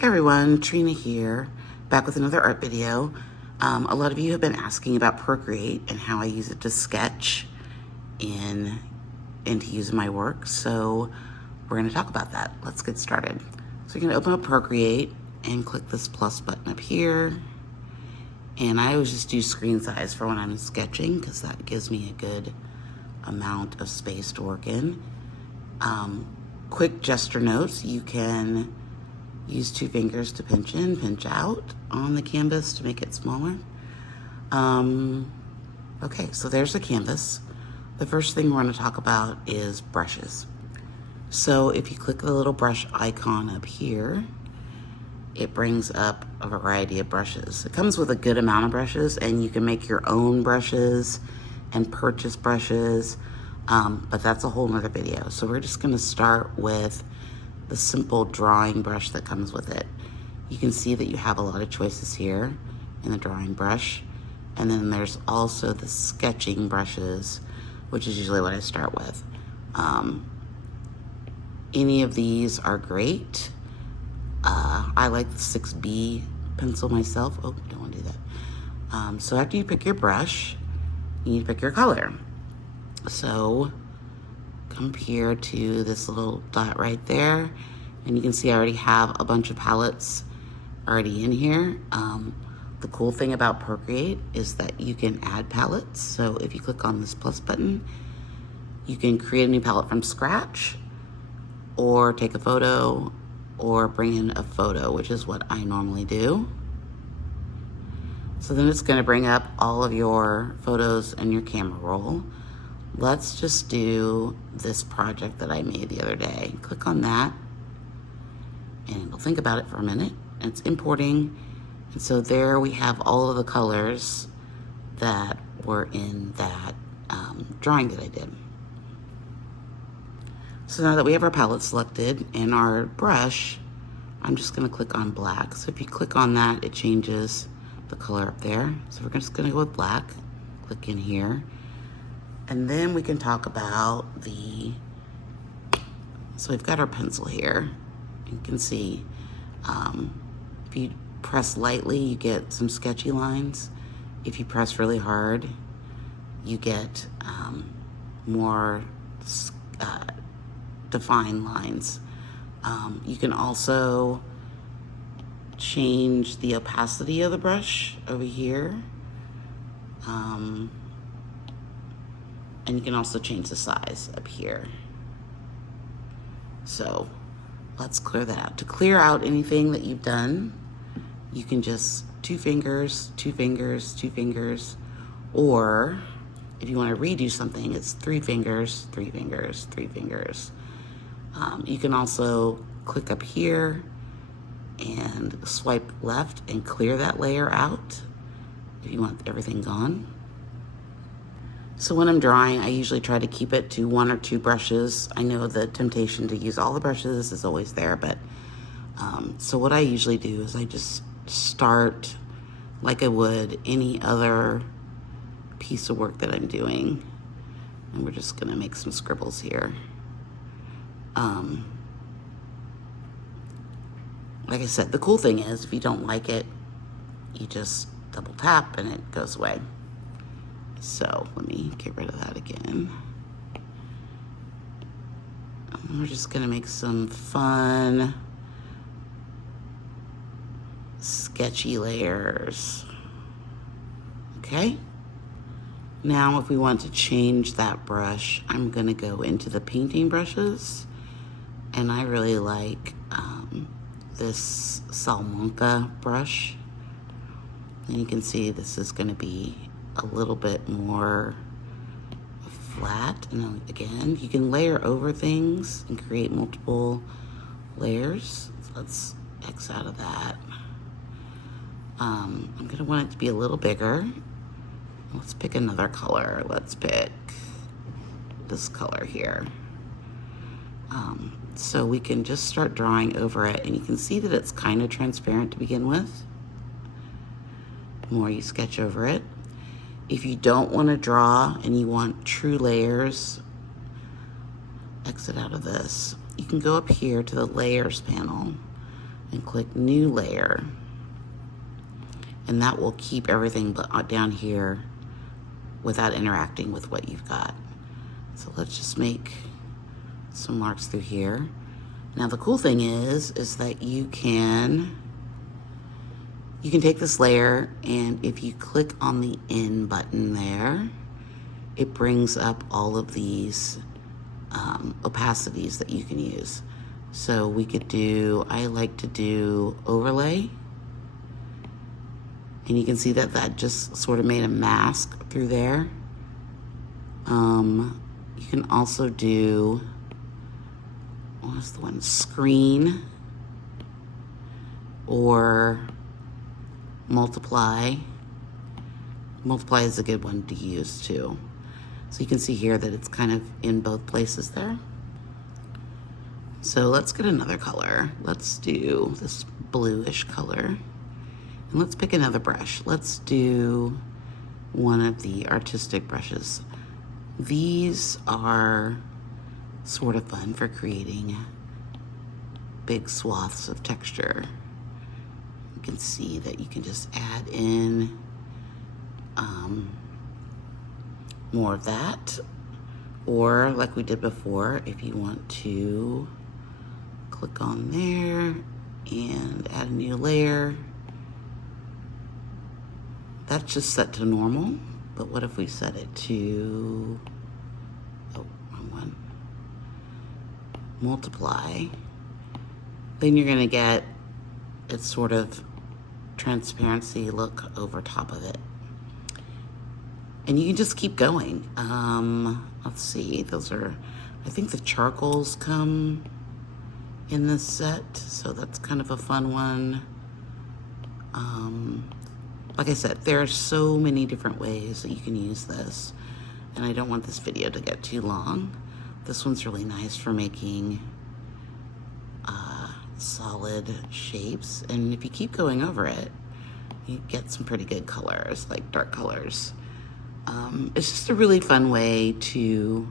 Hey everyone, Trina here, back with another art video. A lot of you have been asking about Procreate and how I use it to sketch and to use in my work, so we're going to talk about that. Let's get started. So you're going to open up Procreate and click this plus button up here, and I always just do screen size for when I'm sketching because that gives me a good amount of space to work in. Quick gesture notes, you can use 2 fingers to pinch in, pinch out on the canvas to make it smaller. Okay, so there's the canvas. The first thing we're going to talk about is brushes. So if you click the little brush icon up here, it brings up a variety of brushes. It comes with a good amount of brushes, and you can make your own brushes and purchase brushes, but that's a whole nother video. So we're just going to start with the simple drawing brush that comes with it. You can see that you have a lot of choices here in the drawing brush. And then there's also the sketching brushes, which is usually what I start with. Any of these are great. I like the 6B pencil myself. Oh, don't want to do that. So after you pick your brush, you need to pick your color. So come here to this little dot right there, and you can see I already have a bunch of palettes already in here. The cool thing about Procreate is that you can add palettes. So if you click on this plus button, you can create a new palette from scratch, or take a photo, or bring in a photo, which is what I normally do. So then it's going to bring up all of your photos and your camera roll. Let's just do this project that I made the other day. Click on that, and it'll think about it for a minute. It's importing, and so there we have all of the colors that were in that drawing that I did. So now that we have our palette selected and our brush, I'm just going to click on black. So if you click on that, it changes the color up there. So we're just going to go with black. Click in here. And then we can talk about so we've got our pencil here. You can see, if you press lightly, you get some sketchy lines. If you press really hard, you get more defined lines. You can also change the opacity of the brush over here. And you can also change the size up here. So let's clear that out. To clear out anything that you've done, you can just 2 fingers, 2 fingers, 2 fingers, or if you want to redo something, it's 3 fingers, 3 fingers, 3 fingers. You can also click up here and swipe left and clear that layer out if you want everything gone. So when I'm drawing, I usually try to keep it to 1 or 2 brushes. I know the temptation to use all the brushes is always there, but so what I usually do is I just start like I would any other piece of work that I'm doing. And we're just gonna make some scribbles here. Like I said, the cool thing is if you don't like it, you just double tap and it goes away. So let me get rid of that again. We're just gonna make some fun, sketchy layers. Okay? Now if we want to change that brush, I'm gonna go into the painting brushes, and I really like this Salamanca brush. And you can see this is gonna be a little bit more flat. And again, you can layer over things and create multiple layers. So let's X out of that. I'm gonna want it to be a little bigger. Let's pick another color. Let's pick this color here. So we can just start drawing over it, and you can see that it's kind of transparent to begin with. The more you sketch over it. If you don't want to draw and you want true layers, exit out of this. You can go up here to the layers panel, and click new layer. And that will keep everything down here without interacting with what you've got. So let's just make some marks through here. Now the cool thing is that you can take this layer, and if you click on the N button there, it brings up all of these opacities that you can use. So we could do, I like to do overlay, and you can see that that just sort of made a mask through there. You can also do, what's the one, screen, or multiply. Multiply is a good one to use too. So you can see here that it's kind of in both places there. So let's get another color. Let's do this bluish color. And let's pick another brush. Let's do one of the artistic brushes. These are sort of fun for creating big swaths of texture. You can see that you can just add in more of that, or like we did before, if you want to click on there and add a new layer. That's just set to normal, but what if we set it to, oh, wrong one, multiply? Then you're gonna get its sort of transparency look over top of it. And you can just keep going. Let's see, those are, I think the charcoals come in this set, so that's kind of a fun one. Like I said, there are so many different ways that you can use this, and I don't want this video to get too long. This one's really nice for making solid shapes, and if you keep going over it, you get some pretty good colors, like dark colors. It's just a really fun way to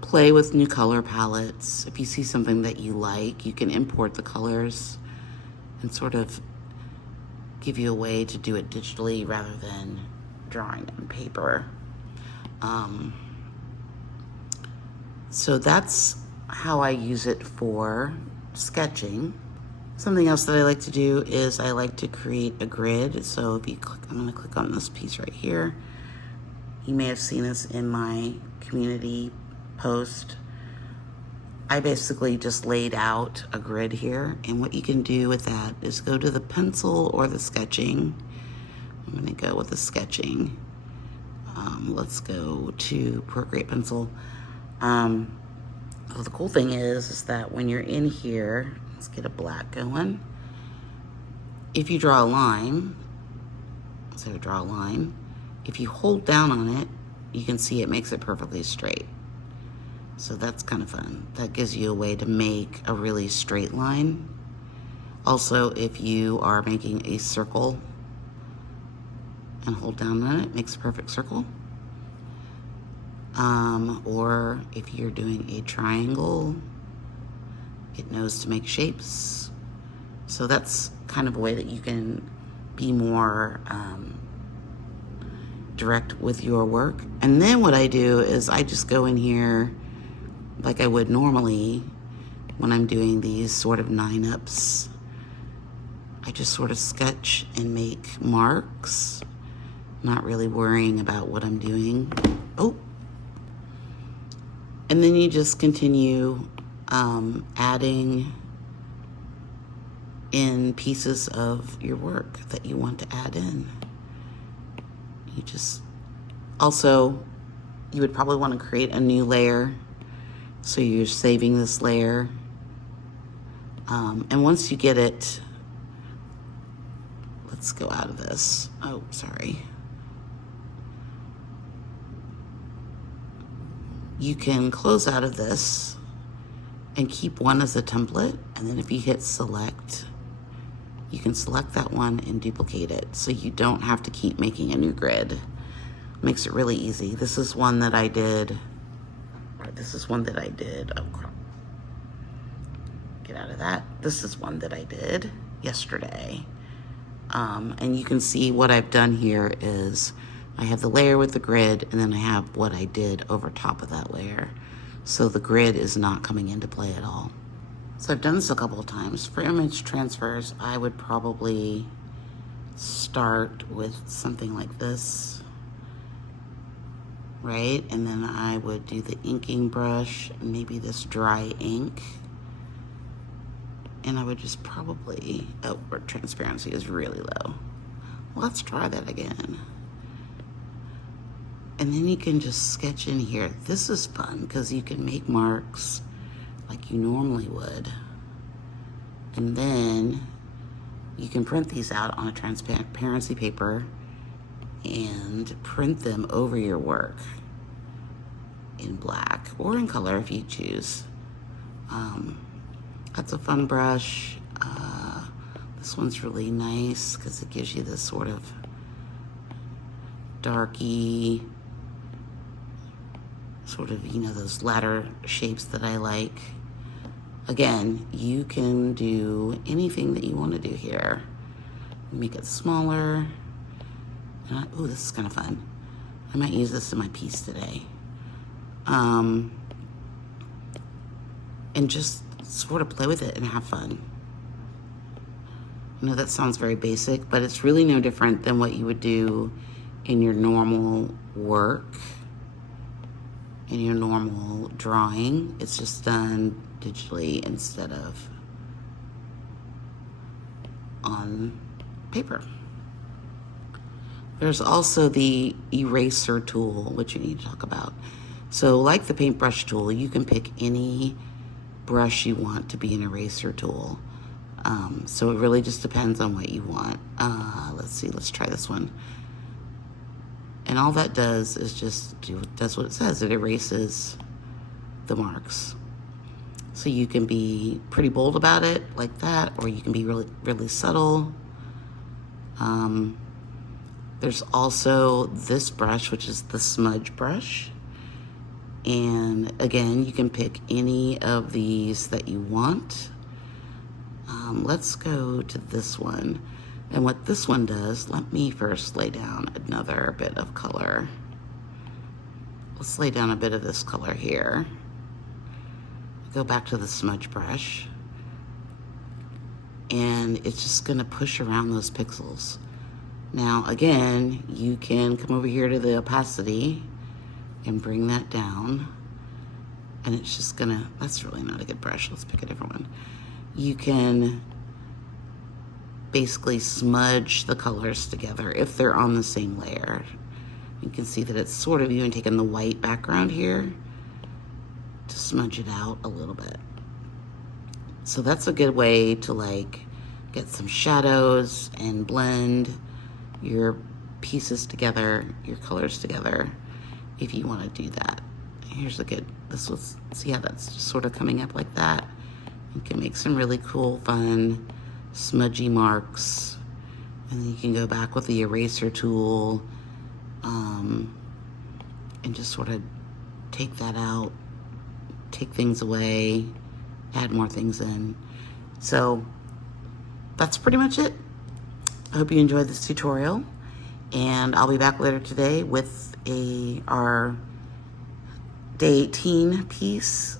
play with new color palettes. If you see something that you like, you can import the colors and sort of give you a way to do it digitally rather than drawing on paper. So that's how I use it for sketching. Something else that I like to do is I like to create a grid. So if you click, I'm gonna click on this piece right here. You may have seen this in my community post. I basically just laid out a grid here, and what you can do with that is go to the pencil or the sketching. I'm gonna go with the sketching. Let's go to Procreate pencil. Well, the cool thing is that when you're in here, let's get a black going. If you draw a line, so draw a line, if you hold down on it, you can see it makes it perfectly straight. So that's kind of fun. That gives you a way to make a really straight line. Also, if you are making a circle and hold down on it, it makes a perfect circle. Or if you're doing a triangle, it knows to make shapes. So that's kind of a way that you can be more direct with your work. And then what I do is I just go in here like I would normally when I'm doing these sort of 9-ups. I just sort of sketch and make marks, not really worrying about what I'm doing. Oh. And then you just continue adding in pieces of your work that you want to add in. You just, also, you would probably want to create a new layer. So you're saving this layer. And once you get it, let's go out of this. Oh, sorry. You can close out of this and keep one as a template. And then if you hit select, you can select that one and duplicate it. So you don't have to keep making a new grid. Makes it really easy. This is one that I did. Oh crap. get out of that. This is one that I did yesterday. And you can see what I've done here is I have the layer with the grid, and then I have what I did over top of that layer. So the grid is not coming into play at all. So I've done this a couple of times. For image transfers, I would probably start with something like this, right? And then I would do the inking brush, and maybe this dry ink. And I would just probably, oh, transparency is really low. Let's try that again. And then you can just sketch in here. This is fun because you can make marks like you normally would. And then you can print these out on a transparency paper and print them over your work in black or in color if you choose. That's a fun brush. This one's really nice because it gives you this sort of darky, sort of, you know, those ladder shapes that I like. Again, you can do anything that you want to do here. Make it smaller. Ooh, this is kind of fun. I might use this in my piece today. And just sort of play with it and have fun. I know that sounds very basic, but it's really no different than what you would do in your normal work, in your normal drawing. It's just done digitally instead of on paper. There's also the eraser tool, which you need to talk about. So like the paintbrush tool, you can pick any brush you want to be an eraser tool. So it really just depends on what you want. Let's see, let's try this one. And all that does is just does what it says. It erases the marks. So you can be pretty bold about it like that, or you can be really, really subtle. There's also this brush, which is the smudge brush. And again, you can pick any of these that you want. Let's go to this one. And what this one does, let me first lay down another bit of color. Let's lay down a bit of this color here. Go back to the smudge brush. And it's just gonna push around those pixels. Now, again, you can come over here to the opacity and bring that down. And it's just gonna, that's really not a good brush. Let's pick a different one. You can basically smudge the colors together if they're on the same layer. You can see that it's sort of even taking the white background here to smudge it out a little bit. So that's a good way to like get some shadows and blend your pieces together, your colors together, if you want to do that. Here's a good, this was, see how that's just sort of coming up like that? You can make some really cool, fun, smudgy marks. And then you can go back with the eraser tool and just sort of take that out, take things away, add more things in. So that's pretty much it. I hope you enjoyed this tutorial, and I'll be back later today with our day 18 piece,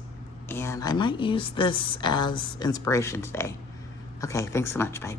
and I might use this as inspiration today. Okay, thanks so much, bye.